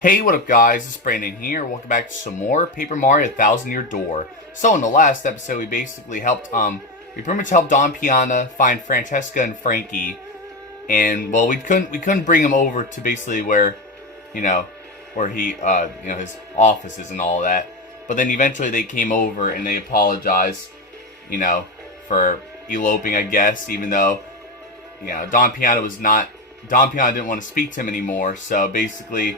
Hey, what up guys, it's Brandon here. Welcome back to some more Paper Mario 1000-Year Door. So in the last episode, we basically helped, we pretty much helped Don Piana find Francesca and Frankie. And, well, we couldn't bring him over to basically where, where he, his office is and all that. But then eventually they came over and they apologized, for eloping, I guess, even though, Don Piana didn't want to speak to him anymore, so basically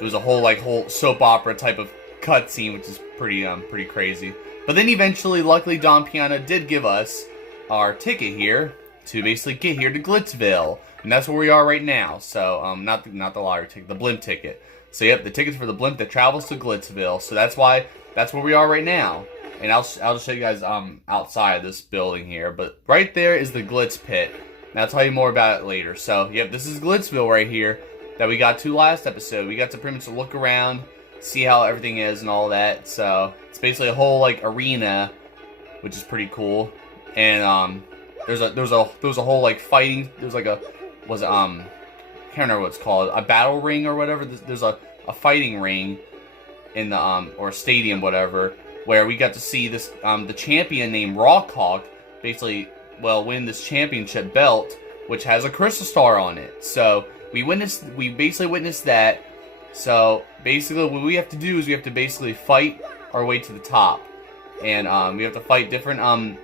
it was a whole soap opera type of cutscene, which is pretty crazy. But then eventually, luckily, Don Piana did give us our ticket here to basically get here to Glitzville, and that's where we are right now. So, not the lottery ticket, the blimp ticket. So, yep, the ticket's for the blimp that travels to Glitzville. So that's where we are right now. And I'll just show you guys outside of this building here. But right there is the Glitz Pit. And I'll tell you more about it later. So, yep, this is Glitzville right here that we got to last episode. We got to pretty much look around, see how everything is and all that. So it's basically a whole arena, which is pretty cool. And there was a whole fighting. There's I can't remember what it's called, a battle ring or whatever. There's a fighting ring in the or a stadium, whatever, where we got to see this the champion named Rawkhawk basically win this championship belt, which has a crystal star on it. So we basically witnessed that. So basically what we have to do is we have to basically fight our way to the top. And we have to fight different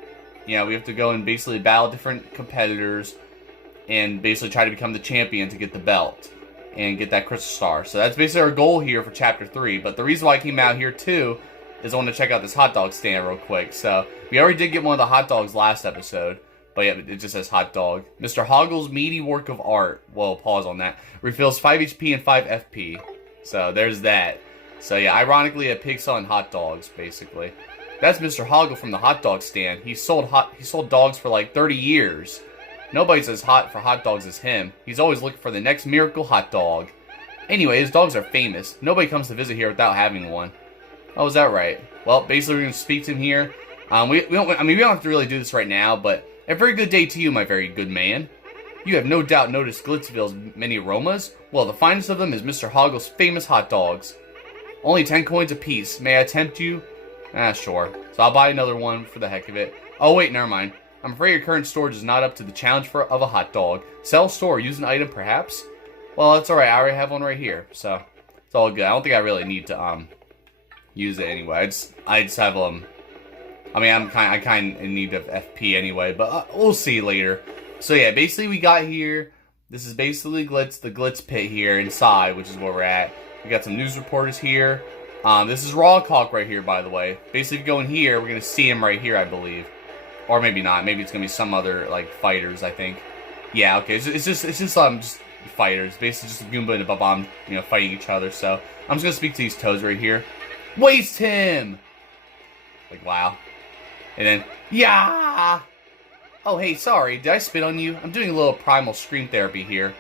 we have to go and basically battle different competitors and basically try to become the champion to get the belt and get that crystal star. So that's basically our goal here for chapter 3. But the reason why I came out here too is I want to check out this hot dog stand real quick. So we already did get one of the hot dogs last episode. But yeah, it just says hot dog. Mr. Hoggle's meaty work of art. Well, pause on that. Refills 5 HP and 5 FP. So there's that. So yeah, ironically, a pig selling hot dogs, basically. That's Mr. Hoggle from the hot dog stand. He sold dogs for 30 years. Nobody's as hot for hot dogs as him. He's always looking for the next miracle hot dog. Anyway, his dogs are famous. Nobody comes to visit here without having one. Oh, is that right? Well, basically we're gonna speak to him here. We don't have to really do this right now, but a very good day to you, my very good man. You have no doubt noticed Glitzville's many aromas. Well, the finest of them is Mr. Hoggle's famous hot dogs. Only 10 coins apiece. May I tempt you? Sure. So I'll buy another one for the heck of it. Oh, wait, never mind. I'm afraid your current storage is not up to the challenge of a hot dog. Sell, store, use an item, perhaps? Well, that's alright. I already have one right here, so it's all good. I don't think I really need to use it anyway. I just have I kind of in need of FP anyway, but we'll see later. So yeah, basically we got here. This is basically the Glitz Pit here inside, which is where we're at. We got some news reporters here. This is Rawkhawk right here, by the way. Basically, if you go in here, we're gonna see him right here, I believe, or maybe not. Maybe it's gonna be some other fighters, I think. Yeah, okay. It's just fighters, basically just a Goomba and a Bob-omb, fighting each other. So I'm just gonna speak to these toads right here. Waste him! Wow. And then, yeah! Oh, hey, sorry, did I spit on you? I'm doing a little primal scream therapy here.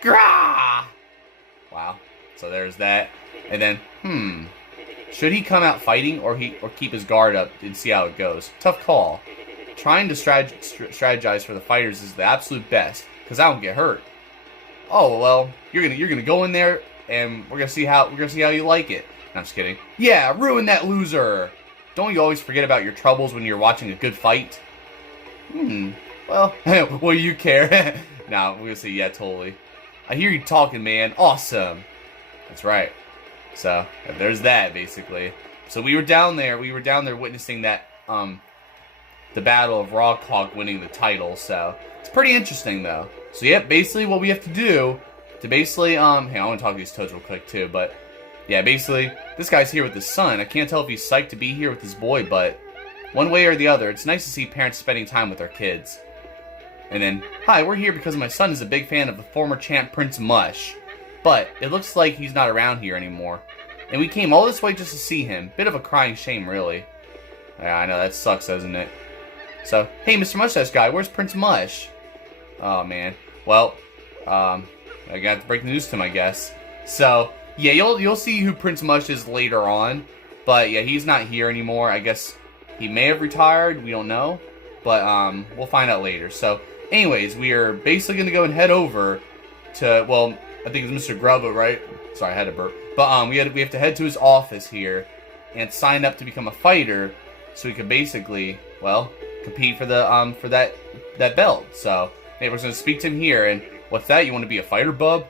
Grah! Wow. So there's that. And then, should he come out fighting or keep his guard up and see how it goes? Tough call. Trying to strategize for the fighters is the absolute best, because I don't get hurt. Oh, well, you're gonna go in there and we're gonna see how you like it. No, I'm just kidding. Yeah, ruin that loser! Don't you always forget about your troubles when you're watching a good fight? Well, well, you care? Nah, we're gonna say, yeah, totally. I hear you talking, man. Awesome. That's right. So, there's that, basically. So we were down there witnessing that, the battle of Rawkhawk winning the title, so it's pretty interesting, though. So, yep, basically what we have to do to basically, hey, I want to talk to these toads real quick, too, but yeah, basically, this guy's here with his son. I can't tell if he's psyched to be here with his boy, but one way or the other, it's nice to see parents spending time with their kids. And then, hi, we're here because my son is a big fan of the former champ Prince Mush. But it looks like he's not around here anymore. And we came all this way just to see him. Bit of a crying shame, really. Yeah, I know, that sucks, doesn't it? So, hey, Mr. Mustache Guy, where's Prince Mush? Oh, man. Well, I got to break the news to him, I guess. So, yeah, you'll see who Prince Mush is later on, but yeah, he's not here anymore. I guess he may have retired. We don't know, but we'll find out later. So, anyways, we are basically gonna go and head over to I think it's Mr. Grubba, right? Sorry, I had to burp. But we have to head to his office here and sign up to become a fighter, so we can basically, well, compete for the for that belt. So hey, we're gonna speak to him here. And what's that? You want to be a fighter, bub?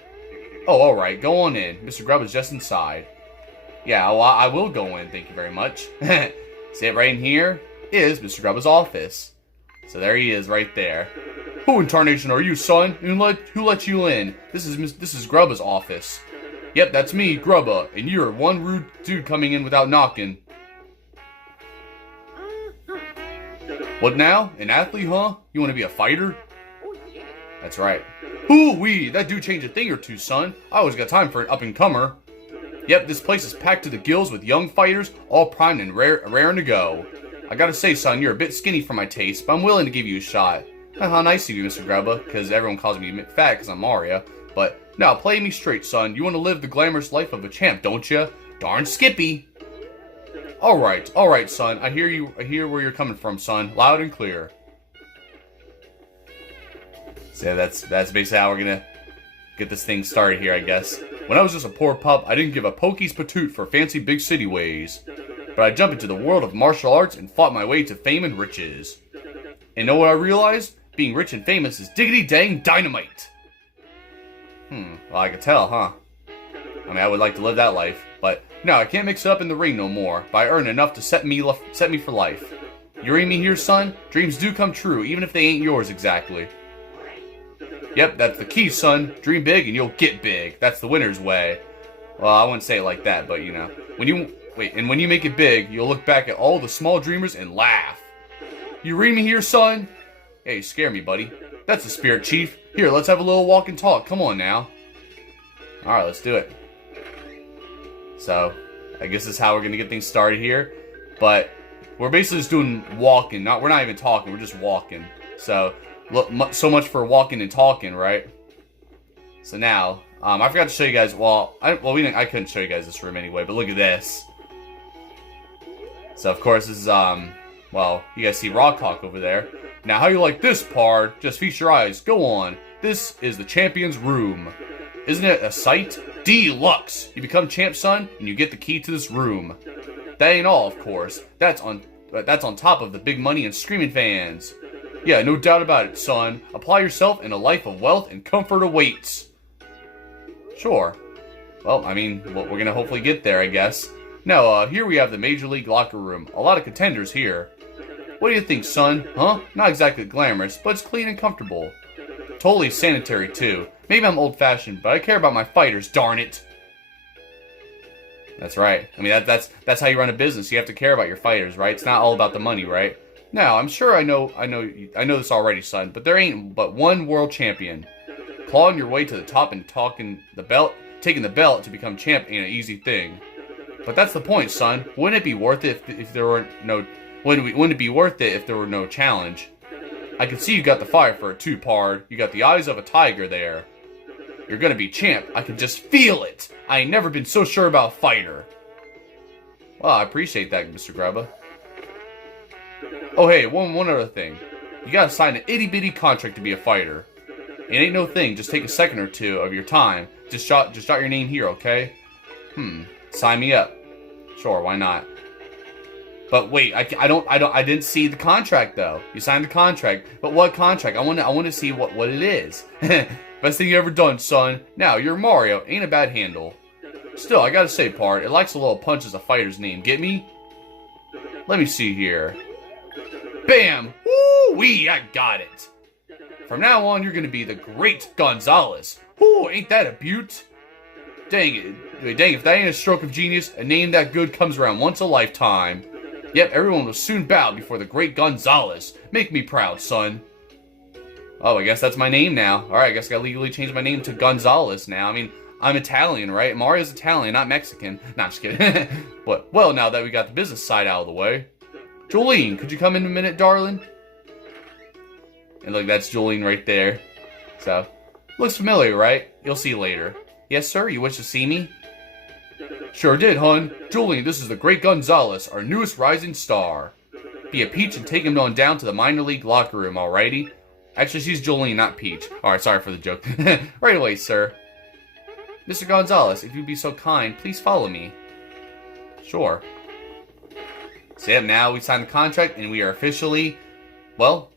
Oh, all right. Go on in. Mr. Grubba's just inside. Yeah, well, I will go in. Thank you very much. See it right in here is Mr. Grubba's office. So there he is, right there. Who in tarnation are you, son? Who let you in? This is Grubba's office. Yep, that's me, Grubba, and you're one rude dude coming in without knocking. What now? An athlete, huh? You want to be a fighter? That's right. Hoo-wee, that dude changed a thing or two, son. I always got time for an up-and-comer. Yep, this place is packed to the gills with young fighters, all primed and raring to go. I gotta say, son, you're a bit skinny for my taste, but I'm willing to give you a shot. How nice of you, Mr. Grubba, because everyone calls me fat because I'm Mario. But, now, play me straight, son. You want to live the glamorous life of a champ, don't you? Darn Skippy. Alright, son. I hear where you're coming from, son. Loud and clear. So that's basically how we're gonna get this thing started here, I guess. When I was just a poor pup, I didn't give a pokey's patoot for fancy big city ways. But I jumped into the world of martial arts and fought my way to fame and riches. And know what I realized? Being rich and famous is diggity dang dynamite. Well, I could tell, huh? I mean, I would like to live that life, but no, I can't mix it up in the ring no more. But I earn enough to set me for life. You read me here, son? Dreams do come true, even if they ain't yours exactly. Yep, that's the key, son. Dream big and you'll get big. That's the winner's way. Well, I wouldn't say it like that, but you know, when you make it big, you'll look back at all the small dreamers and laugh. You read me here, son? Hey, scare me, buddy. That's the spirit, Chief. Here, let's have a little walk and talk. Come on now. Alright, let's do it. So, I guess this is how we're going to get things started here. But, we're basically just doing walking. We're not even talking, we're just walking. So, look, so much for walking and talking, right? So now, I forgot to show you guys, I couldn't show you guys this room anyway, but look at this. So, of course, this is, well, you guys see Rock Hawk over there. Now, how you like this, Pard? Just feast your eyes. Go on. This is the champion's room. Isn't it a sight? Deluxe! You become champ, son, and you get the key to this room. That ain't all, of course. That's on top of the big money and screaming fans. Yeah, no doubt about it, son. Apply yourself and a life of wealth and comfort awaits. Sure. Well, I mean, we're gonna hopefully get there, I guess. Now, here we have the Major League locker room. A lot of contenders here. What do you think, son? Huh? Not exactly glamorous, but it's clean and comfortable. Totally sanitary, too. Maybe I'm old-fashioned, but I care about my fighters, darn it! That's right. I mean, that's how you run a business. You have to care about your fighters, right? It's not all about the money, right? Now, I'm sure I know this already, son, but there ain't but one world champion. Clawing your way to the top and taking the belt to become champ ain't an easy thing. But that's the point, son. Wouldn't it be worth it if there were no... Wouldn't it be worth it if there were no challenge? I can see you got the fire for it too, Pard. You got the eyes of a tiger there. You're gonna be champ. I can just feel it. I ain't never been so sure about a fighter. Well, I appreciate that, Mr. Grubba. Oh, hey, one other thing. You gotta sign an itty-bitty contract to be a fighter. It ain't no thing. Just take a second or two of your time. Just jot your name here, okay? Sign me up. Sure, why not? But wait, I didn't see the contract though. You signed the contract, but what contract? I want to see what it is. Best thing you ever done, son. Now you're Mario, ain't a bad handle. Still, I gotta say, Pard, it likes a little punch as a fighter's name. Get me? Let me see here. Bam! Woo-wee! I got it. From now on, you're gonna be the Great Gonzales. Ooh, ain't that a beaut? Dang it! Dang, if that ain't a stroke of genius, a name that good comes around once a lifetime. Yep, everyone will soon bow before the Great Gonzales. Make me proud, son. Oh, I guess that's my name now. Alright, I guess I gotta legally change my name to Gonzales now. I mean, I'm Italian, right? Mario's Italian, not Mexican. Nah, just kidding. But, well, now that we got the business side out of the way. Jolene, could you come in a minute, darling? And look, that's Jolene right there. So, looks familiar, right? You'll see later. Yes, sir? You wish to see me? Sure did, hun. Jolene, this is the Great Gonzales, our newest rising star. Be a Peach and take him on down to the minor league locker room, alrighty? Actually, she's Jolene, not Peach. Alright, sorry for the joke. Right away, sir. Mr. Gonzales, if you'd be so kind, please follow me. Sure. So yeah, now we signed the contract and we are officially, well,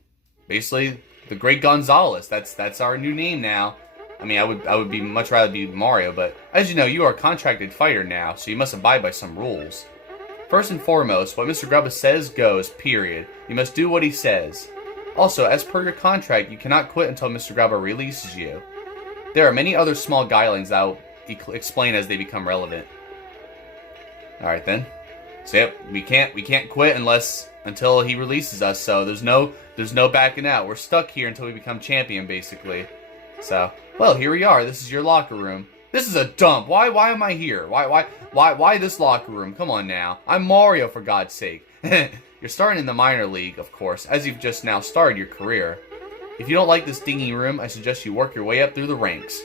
basically the Great Gonzales. That's our new name now. I mean, I would be much rather be Mario, but as you know, you are a contracted fighter now, so you must abide by some rules. First and foremost, what Mr. Grubba says goes, period. You must do what he says. Also, as per your contract, you cannot quit until Mr. Grubba releases you. There are many other small guidelines that I'll explain as they become relevant. Alright then. So yep, we can't quit until he releases us, so there's no backing out. We're stuck here until we become champion, basically. So, well, here we are. This is your locker room. This is a dump. Why am I here? Why this locker room? Come on now. I'm Mario, for God's sake. You're starting in the minor league, of course, as you've just now started your career. If you don't like this dingy room, I suggest you work your way up through the ranks.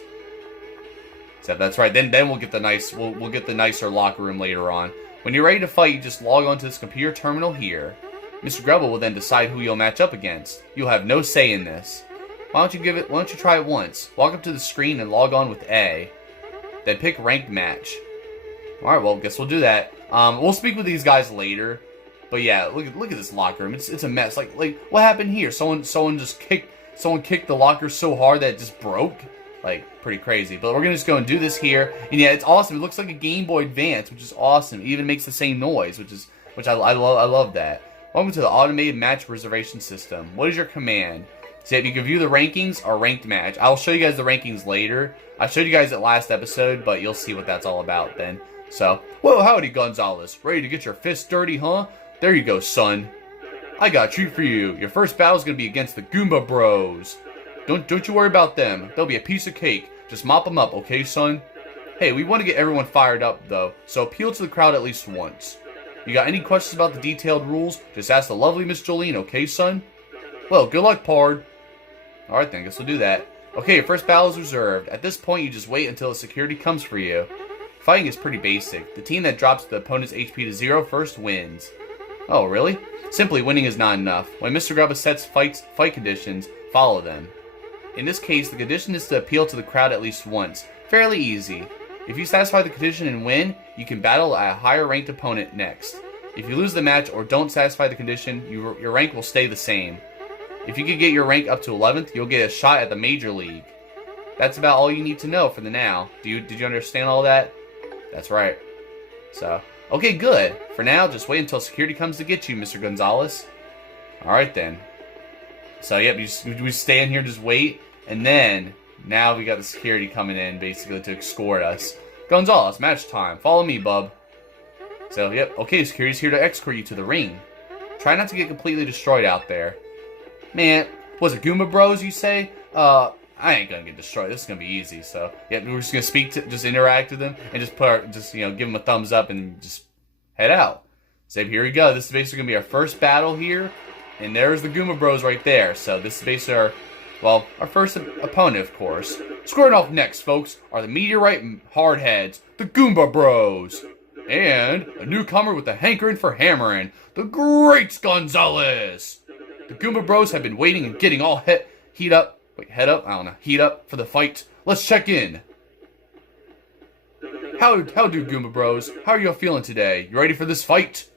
So that's right. Then we'll get the we'll get the nicer locker room later on. When you're ready to fight, you just log on to this computer terminal here. Mr. Grubba will then decide who you'll match up against. You'll have no say in this. Why don't you try it once? Walk up to the screen and log on with A. Then pick ranked match. Alright, well, guess we'll do that. We'll speak with these guys later. But yeah, look at this locker room. It's a mess. Like what happened here? Someone kicked the locker so hard that it just broke. Like, pretty crazy. But we're gonna just go and do this here. And yeah, it's awesome. It looks like a Game Boy Advance, which is awesome. It even makes the same noise, which I love that. Welcome to the automated match reservation system. What is your command? So you can view the rankings or ranked match. I'll show you guys the rankings later. I showed you guys it last episode, but you'll see what that's all about then. So, whoa, howdy, Gonzales. Ready to get your fists dirty, huh? There you go, son. I got a treat for you. Your first battle's gonna be against the Goomba Bros. Don't you worry about them. They'll be a piece of cake. Just mop them up, okay, son? Hey, we want to get everyone fired up, though, so appeal to the crowd at least once. You got any questions about the detailed rules? Just ask the lovely Miss Jolene, okay, son? Well, good luck, Pard. Alright then, guess we'll do that. Okay, your first battle is reserved. At this point, you just wait until the security comes for you. Fighting is pretty basic. The team that drops the opponent's HP to 0 first wins. Oh, really? Simply winning is not enough. When Mr. Grubba sets fight conditions, follow them. In this case, the condition is to appeal to the crowd at least once. Fairly easy. If you satisfy the condition and win, you can battle a higher ranked opponent next. If you lose the match or don't satisfy the condition, your rank will stay the same. If you can get your rank up to 11th, you'll get a shot at the Major League. That's about all you need to know for the now. Did you understand all that? That's right. So, okay, good. For now, just wait until security comes to get you, Mr. Gonzales. Alright then. So, yep, we stay in here, just wait. And then, now we got the security coming in, basically, to escort us. Gonzales, match time. Follow me, bub. So, yep, okay, security's here to escort you to the ring. Try not to get completely destroyed out there. Man, was it Goomba Bros, you say? I ain't gonna get destroyed. This is gonna be easy. So, yeah, we're just gonna just interact with them, and just give them a thumbs up and just head out. So here we go. This is basically gonna be our first battle here, and there's the Goomba Bros right there. So this is basically our first opponent, of course. Squaring off next, folks, are the meteorite hardheads, the Goomba Bros, and a newcomer with a hankering for hammering, the Great Gonzales. The Goomba Bros have been waiting and getting all heat up for the fight. Let's check in. How do, Goomba Bros? How are you all feeling today? You ready for this fight?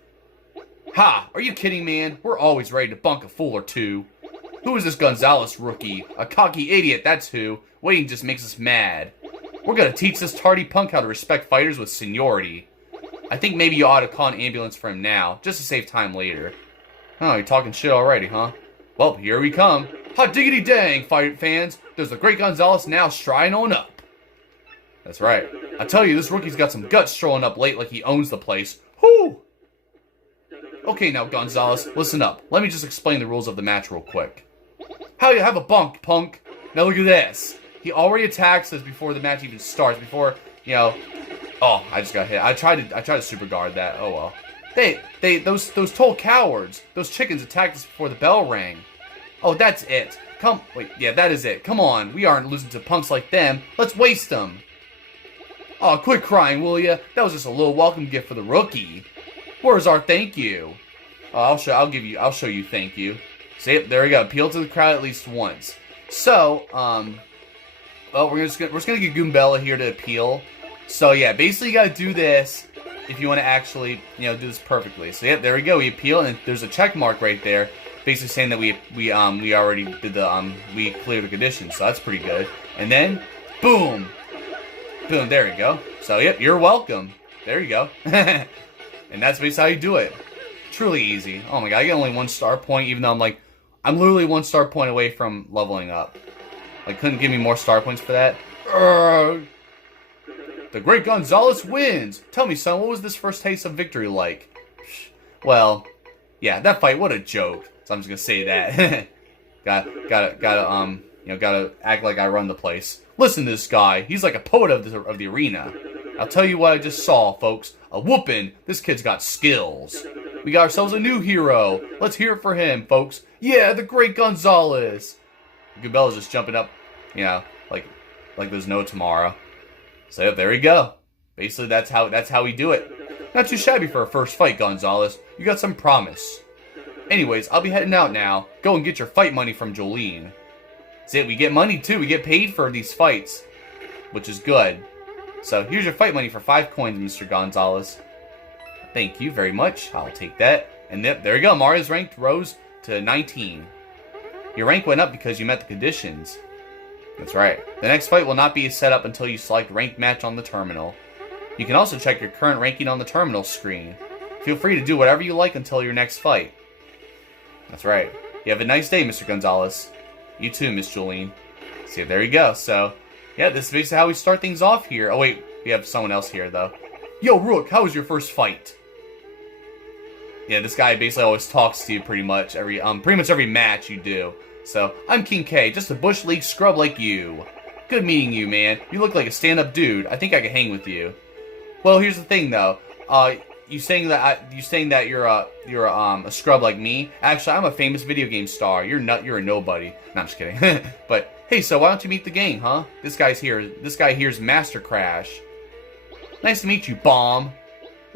Ha! Are you kidding, man? We're always ready to bunk a fool or two. Who is this Gonzales rookie? A cocky idiot, that's who. Waiting just makes us mad. We're gonna teach this tardy punk how to respect fighters with seniority. I think maybe you ought to call an ambulance for him now, just to save time later. Oh, you're talking shit already, huh? Well, here we come. Hot diggity dang, fight fans. There's the Great Gonzales now striding on up. That's right. I tell you, this rookie's got some guts strolling up late like he owns the place. Whoo! Okay, now, Gonzales, listen up. Let me just explain the rules of the match real quick. How you have a bunk, punk? Now look at this. He already attacks us before the match even starts. Before, oh, I just got hit. I tried to super guard that. Oh well. Those toll cowards. Those chickens attacked us before the bell rang. Oh, that's it. Yeah, that is it. Come on, we aren't losing to punks like them. Let's waste them. Oh, quit crying, will ya? That was just a little welcome gift for the rookie. Where's our thank you? I'll show you thank you. See, there we go. Appeal to the crowd at least once. So, Well, we're just gonna get Goombella here to appeal. So yeah, basically you gotta do this if you want to actually, you know, do this perfectly. So yeah, there we go. We appeal, and there's a check mark right there, basically saying that we already did the we cleared the conditions. So that's pretty good. And then, boom, boom. There you go. So yep, you're welcome. There you go. And that's basically how you do it. Truly easy. Oh my god, I get only 1 star point, even though I'm literally 1 star point away from leveling up. Like, couldn't give me more star points for that. The Great Gonzales wins! Tell me, son, what was this first taste of victory like? Well, yeah, that fight, what a joke. So I'm just gonna say that. gotta act like I run the place. Listen to this guy. He's like a poet of the arena. I'll tell you what I just saw, folks. A whooping. This kid's got skills. We got ourselves a new hero. Let's hear it for him, folks. Yeah, the Great Gonzales. Goombella's just jumping up, you know, like there's no tomorrow. So yep, there we go. Basically, that's how we do it. Not too shabby for a first fight, Gonzales. You got some promise. Anyways, I'll be heading out now. Go and get your fight money from Jolene. See, we get money too. We get paid for these fights, which is good. So here's your fight money for 5 coins, Mr. Gonzales. Thank you very much. I'll take that. And yep, there you go. Mario's rank rose to 19. Your rank went up because you met the conditions. That's right. The next fight will not be set up until you select Ranked Match on the terminal. You can also check your current ranking on the terminal screen. Feel free to do whatever you like until your next fight. That's right. You have a nice day, Mr. Gonzales. You too, Miss Jolene. See, there you go. So, yeah, this is basically how we start things off here. Oh, wait. We have someone else here, though. Yo, Rook, how was your first fight? Yeah, this guy basically always talks to you pretty much every match you do. So, I'm King K, just a Bush League scrub like you. Good meeting you, man. You look like a stand-up dude. I think I can hang with you. Well, here's the thing, though. You saying that you're a scrub like me? Actually, I'm a famous video game star. You're a nobody. No, I'm just kidding. But hey, so why don't you meet the gang, huh? This guy here's Master Crash. Nice to meet you, Bomb.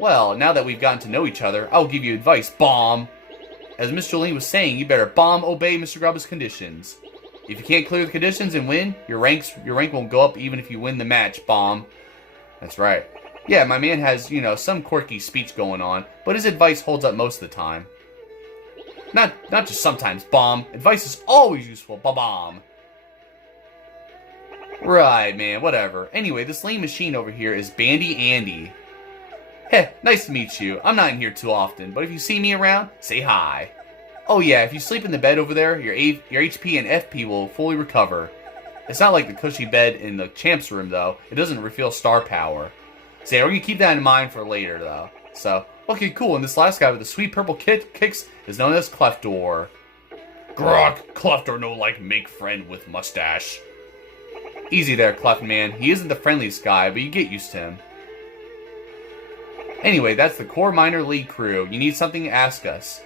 Well, now that we've gotten to know each other, I'll give you advice, Bomb. As Miss Jolene was saying, you better obey Mr. Grubba's conditions. If you can't clear the conditions and win, your rank won't go up even if you win the match, Bomb. That's right. Yeah, my man has, you know, some quirky speech going on, but his advice holds up most of the time. Not just sometimes, Bomb. Advice is always useful, Bomb. Right, man, whatever. Anyway, this lame machine over here is Bandy Andy. Heh, nice to meet you. I'm not in here too often, but if you see me around, say hi. Oh yeah, if you sleep in the bed over there, your HP and FP will fully recover. It's not like the cushy bed in the champ's room, though. It doesn't refill star power. So yeah, we're gonna keep that in mind for later, though. So, okay, cool. And this last guy with the sweet purple kicks is known as Cleftor. Grok, Cleftor no like make friend with mustache. Easy there, Clef man. He isn't the friendliest guy, but you get used to him. Anyway, that's the Core Minor League crew. You need something, ask us.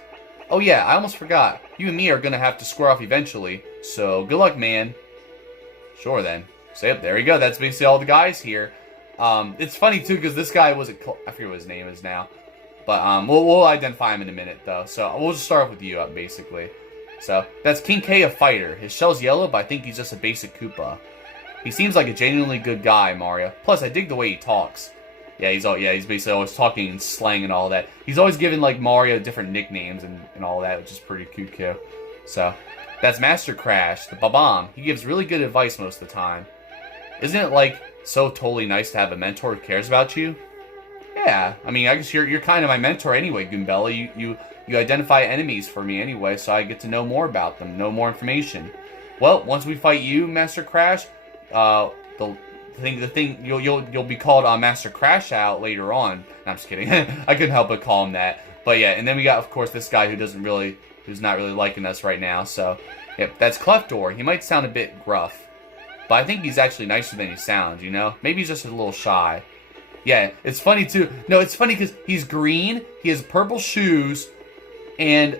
Oh yeah, I almost forgot. You and me are gonna have to square off eventually. So, good luck, man. Sure then. So yep, there you go. That's basically all the guys here. It's funny too because this guy I forget what his name is now, but we'll identify him in a minute though. So we'll just start off with you basically. So that's King K, a fighter. His shell's yellow, but I think he's just a basic Koopa. He seems like a genuinely good guy, Mario. Plus, I dig the way he talks. Yeah, he's basically always talking and slang and all that. He's always giving like Mario different nicknames and all that, which is pretty cute. So that's Master Crash, the Babam. He gives really good advice most of the time. Isn't it like so totally nice to have a mentor who cares about you? Yeah, I mean, I guess you're kind of my mentor anyway, Goombella. You identify enemies for me anyway, so I get to know more about them, know more information. Well, once we fight you, Master Crash, the thing you'll be called Master Crash Out later on. No, I'm just kidding. I couldn't help but call him that. But yeah, and then we got of course this guy who's not really liking us right now. So yep, that's Cleftor. He might sound a bit gruff, but I think he's actually nicer than he sounds, you know? Maybe he's just a little shy. Yeah, it's funny too. No, it's funny because he's green, he has purple shoes, and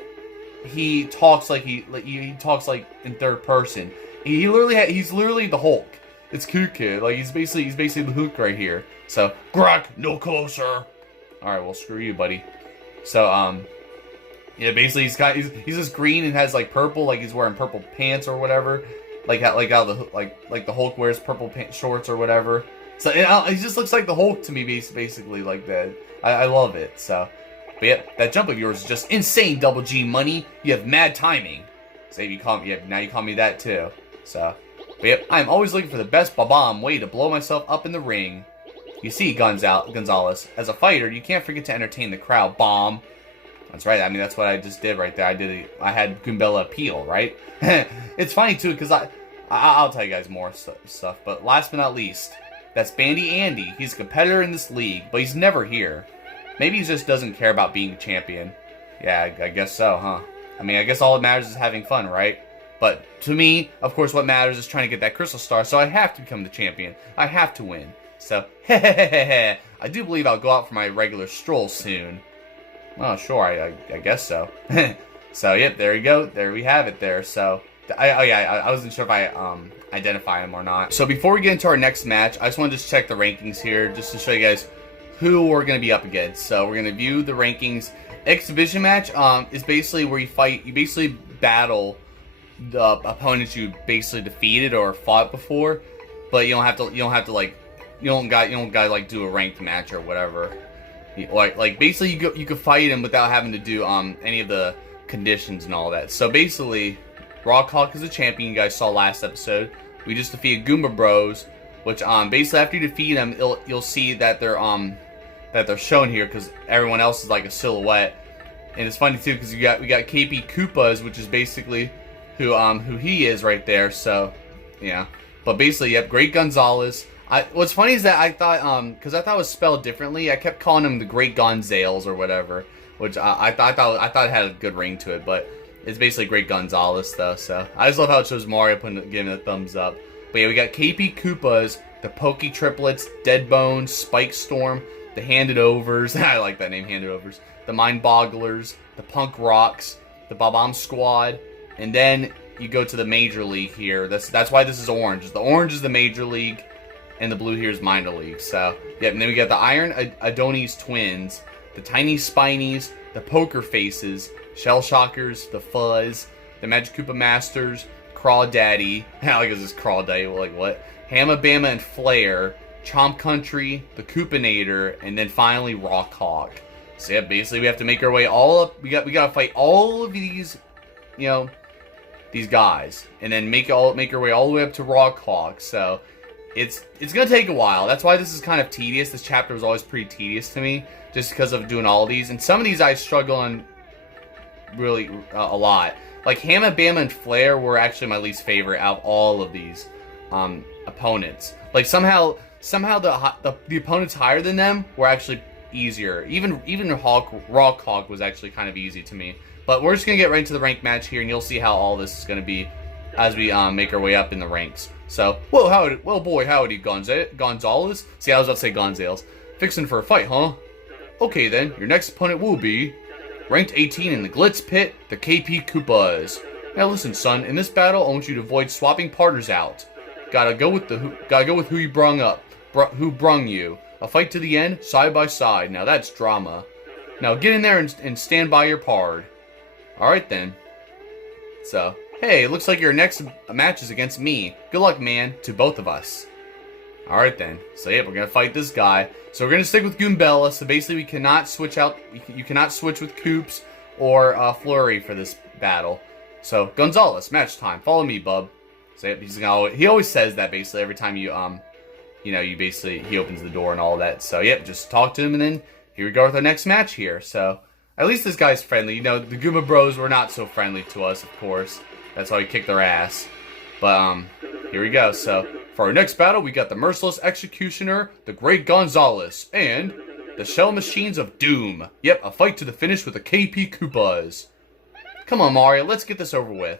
he talks like he talks like in third person. He's literally the Hulk. It's cute kid. Like he's basically the Hulk right here. So Grok, no closer. Alright, well screw you, buddy. So yeah, basically he's just green and has like purple, like he's wearing purple pants or whatever. like how the like the Hulk wears purple shorts or whatever. So it just looks like the Hulk to me, basically like that. I love it. So, but yeah, that jump of yours is just insane, Double G Money. You have mad timing. So you call me, now you call me that too. So, but yep, I'm always looking for the best bomb way to blow myself up in the ring. You see, Gonzales, as a fighter, you can't forget to entertain the crowd. Bomb. That's right. I mean, that's what I just did right there. I had Goombella appeal, right? It's funny too, because I'll tell you guys more stuff. But last but not least, that's Bandy Andy. He's a competitor in this league, but he's never here. Maybe he just doesn't care about being a champion. Yeah, I guess so, huh? I mean, I guess all that matters is having fun, right? But to me, of course, what matters is trying to get that crystal star, so I have to become the champion. I have to win. So, I do believe I'll go out for my regular stroll soon. Oh, sure, I guess so. So, yep, there you go. There we have it there. So, I wasn't sure if I identify him or not. So, before we get into our next match, I just want to just check the rankings here, just to show you guys who we're going to be up against. So, we're going to view the rankings. Exhibition match is basically where you basically battle the opponents you basically defeated or fought before, but you don't have to like do a ranked match or whatever. Like basically you could fight him without having to do any of the conditions and all that. So basically, Rock Hawk is a champion you guys saw last episode. We just defeated Goomba Bros, which basically after you defeat them, you'll see that they're shown here because everyone else is like a silhouette. And it's funny too because we got KP Koopas, which is basically who he is right there. So yeah, but basically, yep, Great Gonzales. What's funny is that I thought because I thought it was spelled differently. I kept calling him the Great Gonzales or whatever, which I thought it had a good ring to it, but it's basically Great Gonzales though. So I just love how it shows Mario giving a thumbs up. But yeah, we got KP Koopas, the Pokey Triplets, Dead Bones, Spike Storm, the Handed Overs. I like that name, Handed Overs. The Mind Bogglers, the Punk Rocks, the Bob-omb Squad, and then you go to the Major League here. That's why this is orange. The orange is the Major League, and the blue here is Minor League. So, yeah, and then we got the Iron Adonis Twins, the Tiny Spinies, the Poker Faces, Shell Shockers, the Fuzz, the Magic Koopa Masters, Craw Daddy. I like this Craw Daddy. Like, what? Hamma Bama and Flair, Chomp Country, the Koopinator, and then finally Rock Hawk. So yeah, basically we have to make our way all up. We gotta fight all of these, these guys, and then make our way all the way up to Rock Hawk. So it's gonna take a while. That's why this is kind of tedious. This chapter was always pretty tedious to me, just because of doing all of these. And some of these I struggle on really a lot. Like Hamma, Bama, and Flair were actually my least favorite out of all of these opponents. Like somehow the opponents higher than them were actually easier. Even Rock Hawk was actually kind of easy to me. But we're just gonna get right into the ranked match here, and you'll see how all this is gonna be as we make our way up in the ranks. So, howdy, Gonzales. See, I was about to say Gonzales. Fixing for a fight, huh? Okay then, your next opponent will be ranked 18 in the Glitz Pit, the KP Koopas. Now listen, son, in this battle, I want you to avoid swapping partners out. Gotta go with who you brung up, who brung you. A fight to the end, side by side. Now that's drama. Now get in there and stand by your pard. Alright then. So, hey, looks like your next match is against me. Good luck, man, to both of us. Alright then. So yeah, we're gonna fight this guy. So we're gonna stick with Goombella. So basically we cannot switch out, you cannot switch with Koops or Flurry for this battle. So, Gonzales, match time. Follow me, bub. So yeah, he always says that basically every time he opens the door and all that. So, yep, just talk to him, and then here we go with our next match here. So, at least this guy's friendly. The Goomba Bros were not so friendly to us, of course. That's why we kicked their ass. But, here we go. So, for our next battle, we got the Merciless Executioner, the Great Gonzales, and the Shell Machines of Doom. Yep, a fight to the finish with the KP Koopas. Come on, Mario, let's get this over with.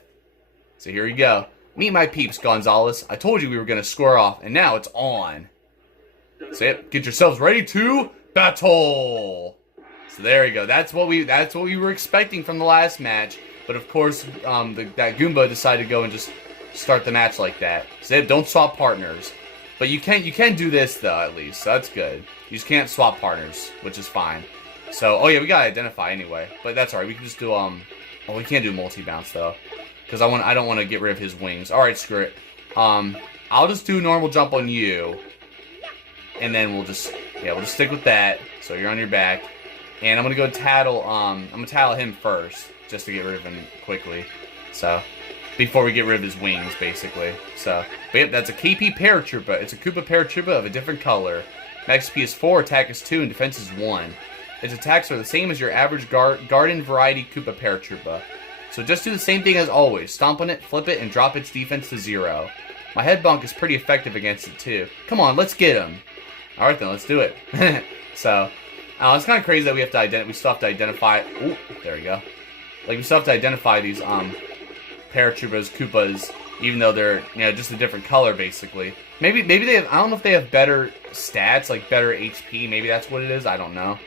So, here we go. Meet my peeps, Gonzales. I told you we were going to square off, and now it's on. So yep, get yourselves ready to battle. So there you go. That's what we were expecting from the last match. But of course, that Goomba decided to go and just start the match like that. So yep, don't swap partners. But you can do this though, at least. So that's good. You just can't swap partners, which is fine. So, oh yeah, we gotta identify anyway. But that's alright. We can just do we can't do multi-bounce though. because I don't want to get rid of his wings. All right, screw it. I'll just do normal jump on you, and then we'll just stick with that. So you're on your back, and I'm gonna go tattle. I'm gonna tattle him first, just to get rid of him quickly. So before we get rid of his wings, basically. So, but yep, that's a KP Paratroopa. It's a Koopa Paratroopa of a different color. Max SP is 4, attack is 2, and defense is 1. Its attacks are the same as your average garden variety Koopa Paratroopa. So just do the same thing as always. Stomp on it, flip it, and drop its defense to 0. My head bonk is pretty effective against it too. Come on, let's get him. Alright then, let's do it. So, it's kind of crazy that we still have to identify... Ooh, there we go. Like, we still have to identify these, Paratroopas, Koopas, even though they're, just a different color, basically. Maybe they have, I don't know if they have better stats, like better HP, maybe that's what it is, I don't know.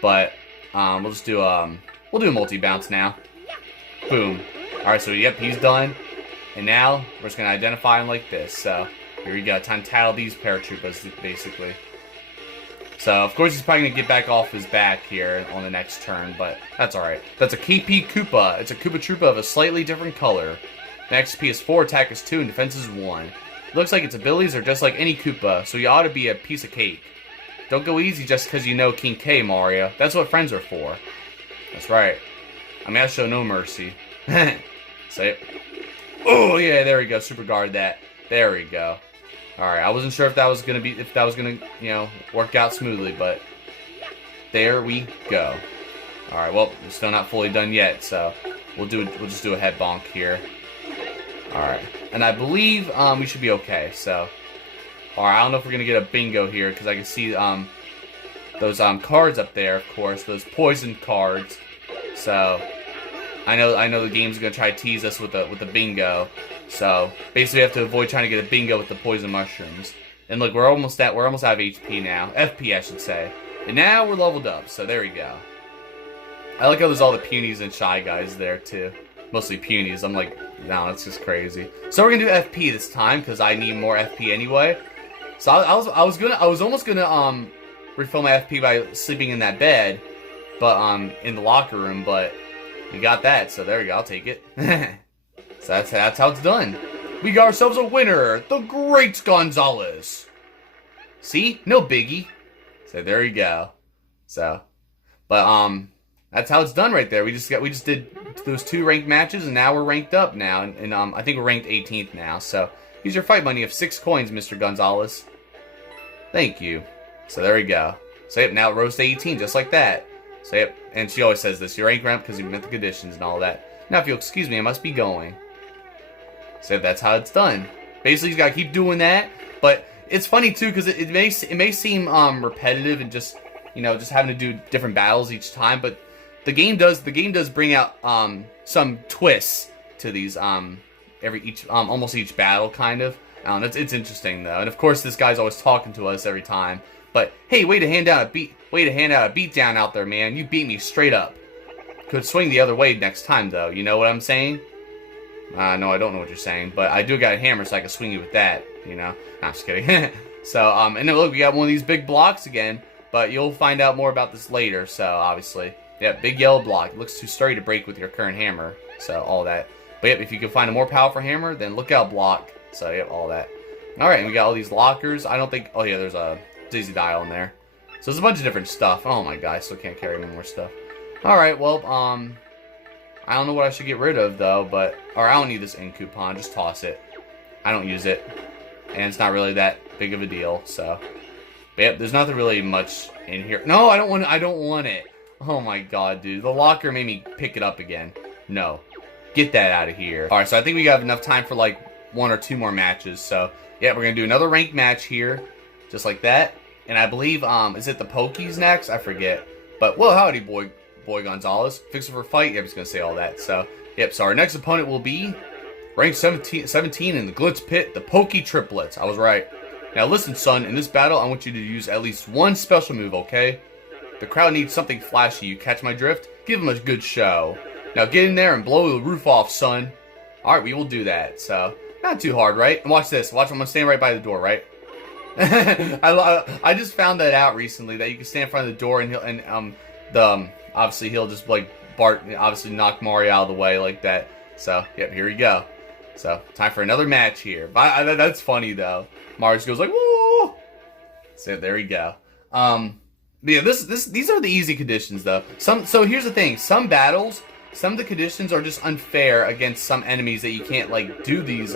But, we'll just do, we'll do a multi-bounce now. Boom. Alright, so yep, he's done. And now, we're just gonna identify him like this, so, here we go, time to tattle these Paratroopas, basically. So, of course, he's probably going to get back off his back here on the next turn, but that's alright. That's a KP Koopa. It's a Koopa Troopa of a slightly different color. Max SP is 4, attack is 2, and defense is 1. It looks like its abilities are just like any Koopa, so you ought to be a piece of cake. Don't go easy just because you know King K, Mario. That's what friends are for. That's right. I mean, I show no mercy. Say it. Oh, yeah, there we go. Super guard that. There we go. Alright, I wasn't sure if that was gonna work out smoothly, but there we go. Alright, well, we're still not fully done yet, so we'll just do a head bonk here. Alright. And I believe we should be okay, so. Alright, I don't know if we're gonna get a bingo here, because I can see those cards up there, of course, those poison cards. So I know the game's gonna try to tease us with the bingo. So basically, we have to avoid trying to get a bingo with the poison mushrooms. And look, we're almost out of HP now, FP I should say. And now we're leveled up. So there we go. I like how there's all the punies and shy guys there too. Mostly punies. I'm like, no, that's just crazy. So we're gonna do FP this time because I need more FP anyway. So I was almost gonna refill my FP by sleeping in that bed, but in the locker room. But we got that, so there we go. I'll take it. So that's how it's done. We got ourselves a winner, the Great Gonzales. See, no biggie. So there you go. So, but that's how it's done right there. We just did those 2 ranked matches, and now we're ranked up now, and I think we're ranked 18th now. So use your fight money of 6 coins, Mr. Gonzales. Thank you. So there we go. So yep, now it rose to 18, just like that. So yep, and she always says this: your rank ramp because you met the conditions and all that. Now, if you'll excuse me, I must be going. So that's how it's done. Basically, you gotta keep doing that. But it's funny too because it may seem repetitive and just just having to do different battles each time. But the game does bring out some twists to these almost each battle kind of. It's interesting though, and of course this guy's always talking to us every time. But hey, way to hand out a beat down out there, man. You beat me straight up. Could swing the other way next time though. You know what I'm saying? No, I don't know what you're saying, but I do got a hammer, so I can swing you with that, Nah, I'm just kidding. So, and then look, we got one of these big blocks again, but you'll find out more about this later, so, obviously. Yeah, big yellow block. It looks too sturdy to break with your current hammer, so, all that. But, yep, if you can find a more powerful hammer, then look out block. So, yep, all that. Alright, and we got all these lockers. I don't think, oh yeah, there's a dizzy dial in there. So, there's a bunch of different stuff. Oh my god, I still can't carry any more stuff. Alright, well, I don't know what I should get rid of, though, or I don't need this ink coupon, just toss it. I don't use it, and it's not really that big of a deal, so. But yep, there's nothing really much in here. No, I don't want it. Oh my god, dude. The locker made me pick it up again. No. Get that out of here. Alright, so I think we got enough time for, like, 1 or 2 more matches, so. Yeah, we're gonna do another ranked match here, just like that. And I believe, is it the Pokies next? I forget. But, well, howdy, boy Gonzales. Fixing for a fight? Yeah, I'm just going to say all that. So, yep, so our next opponent will be ranked 17 in the Glitz Pit, the Pokey Triplets. I was right. Now listen, son, in this battle, I want you to use at least one special move, okay? The crowd needs something flashy. You catch my drift? Give them a good show. Now get in there and blow the roof off, son. Alright, we will do that. So, not too hard, right? And watch this. Watch, I'm going to stand right by the door, right? I just found that out recently, that you can stand in front of the door and obviously he'll just like obviously knock Mario out of the way like that. So, yep, here we go. So, time for another match here. But that's funny, though. Mars goes like, woo! So, there we go. Yeah, these are the easy conditions, though. So, here's the thing. Some battles, some of the conditions are just unfair against some enemies that you can't, like, do these,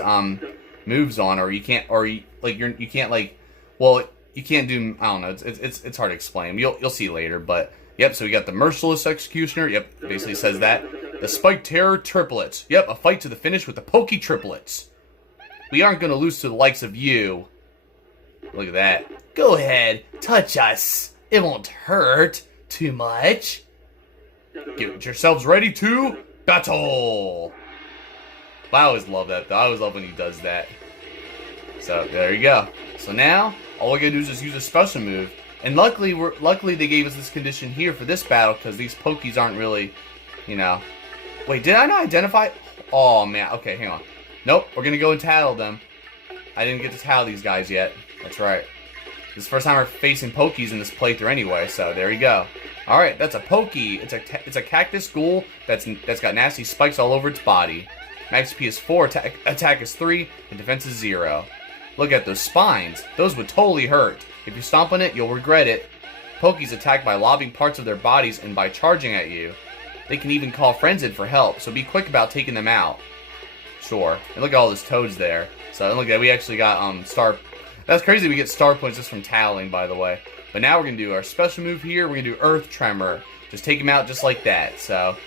moves on, or you can't, you can't, like, well, you can't do, I don't know, it's hard to explain. You'll see later, but, yep, so we got the Merciless Executioner, yep, basically says that. The Spike Terror Triplets, yep, a fight to the finish with the Pokey Triplets. We aren't gonna lose to the likes of you. Look at that. Go ahead, touch us. It won't hurt too much. Get yourselves ready to battle. I always love that, though. I always love when he does that. So, there you go. So now, all we gotta do is just use a special move. And luckily they gave us this condition here for this battle, because these Pokies aren't really, you know... Wait, did I not identify? Oh, man. Okay, hang on. Nope, we're gonna go and tattle them. I didn't get to tattle these guys yet. That's right. This is the first time we're facing Pokies in this playthrough anyway, so there you go. Alright, that's a Pokey. It's a cactus ghoul that's got nasty spikes all over its body. Max HP is 4, attack is 3, and defense is 0. Look at those spines. Those would totally hurt. If you stomp on it, you'll regret it. Pokies attack by lobbing parts of their bodies and by charging at you. They can even call friends in for help, so be quick about taking them out. Sure. And look at all those toads there. So, and look at that, we actually got, star... That's crazy we get star points just from tattling, by the way. But now we're going to do our special move here. We're going to do Earth Tremor. Just take him out just like that, so...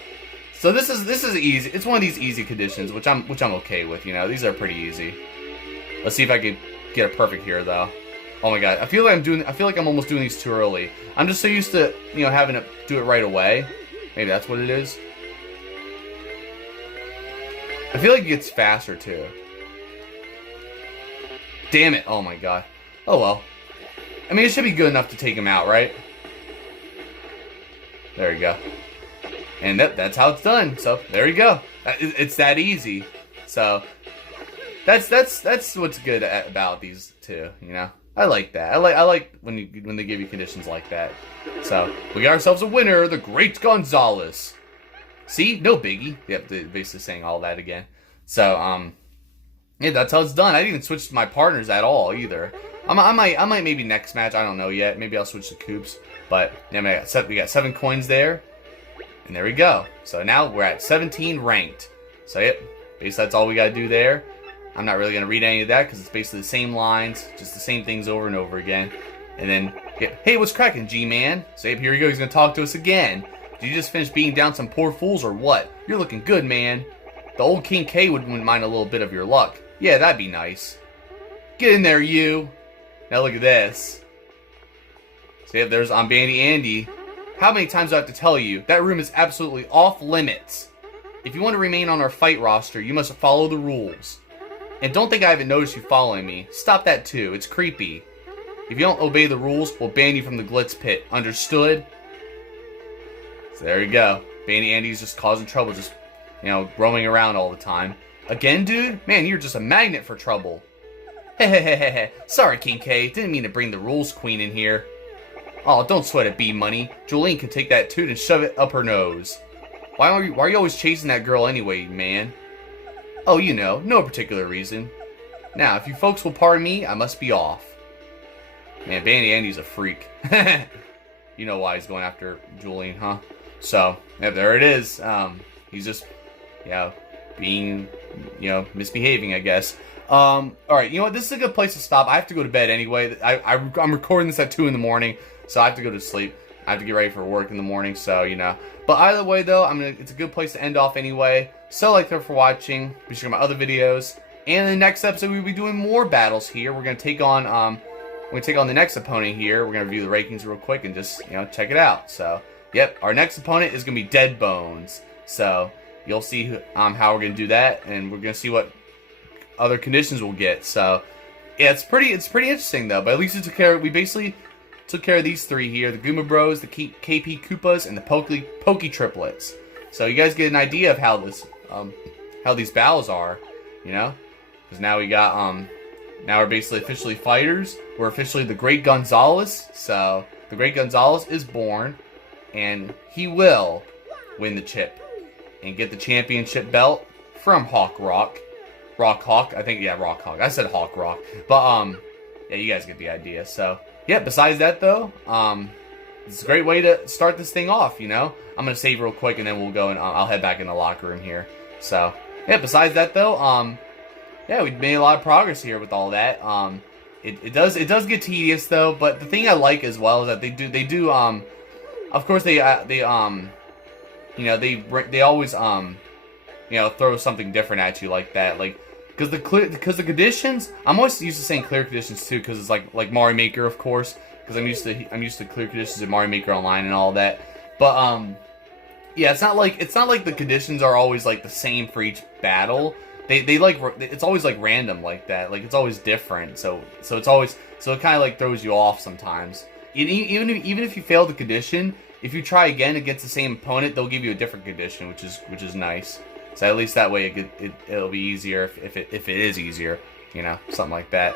So this is easy. It's one of these easy conditions, which I'm okay with. You know, these are pretty easy. Let's see if I can get a perfect here, though. Oh my god, I feel like I'm almost doing these too early. I'm just so used to, you know, having to do it right away. Maybe that's what it is. I feel like it gets faster too. Damn it! Oh my god. Oh well. I mean, it should be good enough to take him out, right? There you go. And that's how it's done. So there you go. It's that easy. So that's what's good about these two. You know, I like that. I like when they give you conditions like that. So we got ourselves a winner, the Great Gonzales. See, no biggie. Yep, basically saying all that again. So yeah, that's how it's done. I didn't even switch to my partners at all either. I might maybe next match. I don't know yet. Maybe I'll switch to Koops. But yeah, we got 7 coins there. And there we go. So now we're at 17 ranked. So yep, basically that's all we gotta do there. I'm not really gonna read any of that because it's basically the same lines, just the same things over and over again. And then, yep, hey, what's cracking, G-Man? So yep, here we go. He's gonna talk to us again. Did you just finish beating down some poor fools or what? You're looking good, man. The old King K wouldn't mind a little bit of your luck. Yeah, that'd be nice. Get in there, you. Now look at this. So yep, there's Bandy Andy. How many times do I have to tell you? That room is absolutely off limits. If you want to remain on our fight roster, you must follow the rules. And don't think I haven't noticed you following me. Stop that too. It's creepy. If you don't obey the rules, we'll ban you from the Glitz Pit. Understood? So there you go. Bandy Andy's just causing trouble, just, you know, roaming around all the time. Again, dude? Man, you're just a magnet for trouble. Hehehehe. Sorry, King K. Didn't mean to bring the rules queen in here. Oh, don't sweat it, B-Money. Jolene can take that toot and shove it up her nose. Why are you always chasing that girl anyway, man? Oh, you know, no particular reason. Now, if you folks will pardon me, I must be off. Man, Bandy Andy's a freak. You know why he's going after Jolene, huh? So, yeah, there it is. He's just, you know, being, you know, misbehaving, I guess. Alright, you know what? This is a good place to stop. I have to go to bed anyway. I'm recording this at 2 in the morning. So I have to go to sleep. I have to get ready for work in the morning, so, you know. But either way, though, it's a good place to end off anyway. So, like, thanks for watching. Be sure to check my other videos. And in the next episode, we'll be doing more battles here. We're going to take on, the next opponent here. We're going to review the rankings real quick and just, you know, check it out. So, yep, our next opponent is going to be Dead Bones. So, you'll see how we're going to do that, and we're going to see what other conditions we'll get. So, yeah, it's pretty interesting, though. But at least we basically took care of these 3 here, the Goomba Bros, the KP Koopas, and the Pokey Triplets. So you guys get an idea of how these battles are, you know? Because now we got, now we're basically officially fighters. We're officially the Great Gonzales. So the Great Gonzales is born, and he will win the chip and get the championship belt from Hawk Rock. Rock Hawk, I think, yeah, Rock Hawk. I said Hawk Rock. But, yeah, you guys get the idea. So, yeah, besides that, though, it's a great way to start this thing off, you know? I'm going to save real quick, and then we'll go and I'll head back in the locker room here. So, yeah, besides that, though, yeah, we made a lot of progress here with all that. It does get tedious, though, but the thing I like as well is that they do, of course, they you know, they always, you know, throw something different at you like that, like, because the conditions, I'm always used to saying clear conditions too, because it's like Mario Maker, of course, because I'm used to clear conditions in Mario Maker Online and all that, but yeah, it's not like the conditions are always like the same for each battle. They like, it's always like random like that, like it's always different, so it kind of like throws you off sometimes. Even if you fail the condition, if you try again against the same opponent, they'll give you a different condition, which is nice. So at least that way it'll be easier if it is easier, you know, something like that.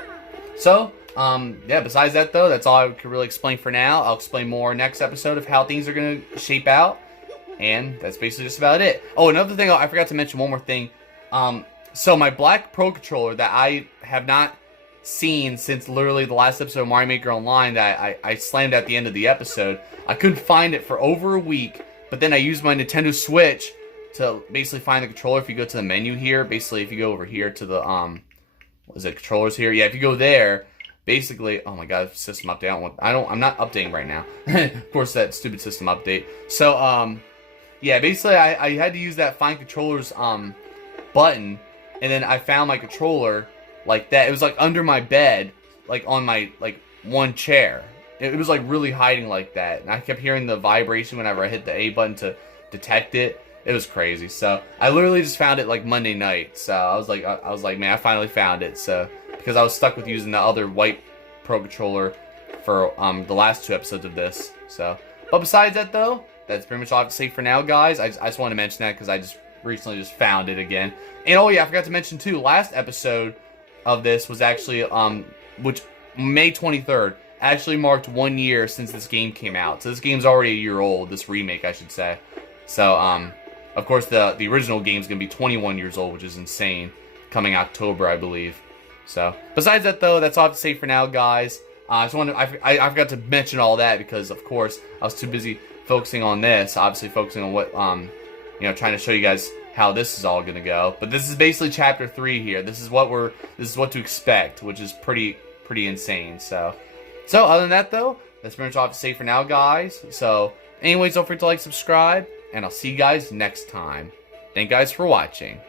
So yeah, besides that though, that's all I could really explain for now. I'll explain more next episode of how things are gonna shape out, and that's basically just about it. Oh, another thing, I forgot to mention one more thing. So my black Pro Controller that I have not seen since literally the last episode of Mario Maker Online that I slammed at the end of the episode, I couldn't find it for over a week, but then I used my Nintendo Switch to basically find the controller. If you go to the menu here, basically if you go over here to the, what is it, controllers here? Yeah, if you go there, basically, oh my god, system update, I'm not updating right now. Of course, that stupid system update. So, yeah, basically I had to use that find controllers, button, and then I found my controller like that. It was like under my bed, like on my, like, one chair. It was like really hiding like that, and I kept hearing the vibration whenever I hit the A button to detect it. It was crazy. So I literally just found it like Monday night. So I was like, man, I finally found it. So because I was stuck with using the other white Pro Controller for the last 2 episodes of this. So, but besides that though, that's pretty much all I have to say for now, guys. I just want to mention that because I just recently just found it again. And oh yeah, I forgot to mention too, last episode of this was actually which May 23rd actually marked 1 year since this game came out. So this game's already a year old, this remake I should say. So of course the original game's gonna be 21 years old, which is insane, coming October I believe. So besides that though, that's all I have to say for now, guys. I forgot to mention all that because of course I was too busy focusing on this, obviously focusing on what you know, trying to show you guys how this is all gonna go. But this is basically chapter 3 here. This is what to expect, which is pretty insane. So other than that though, that's pretty much all I have to say for now, guys. So anyways, don't forget to like, subscribe, and I'll see you guys next time. Thank you guys for watching.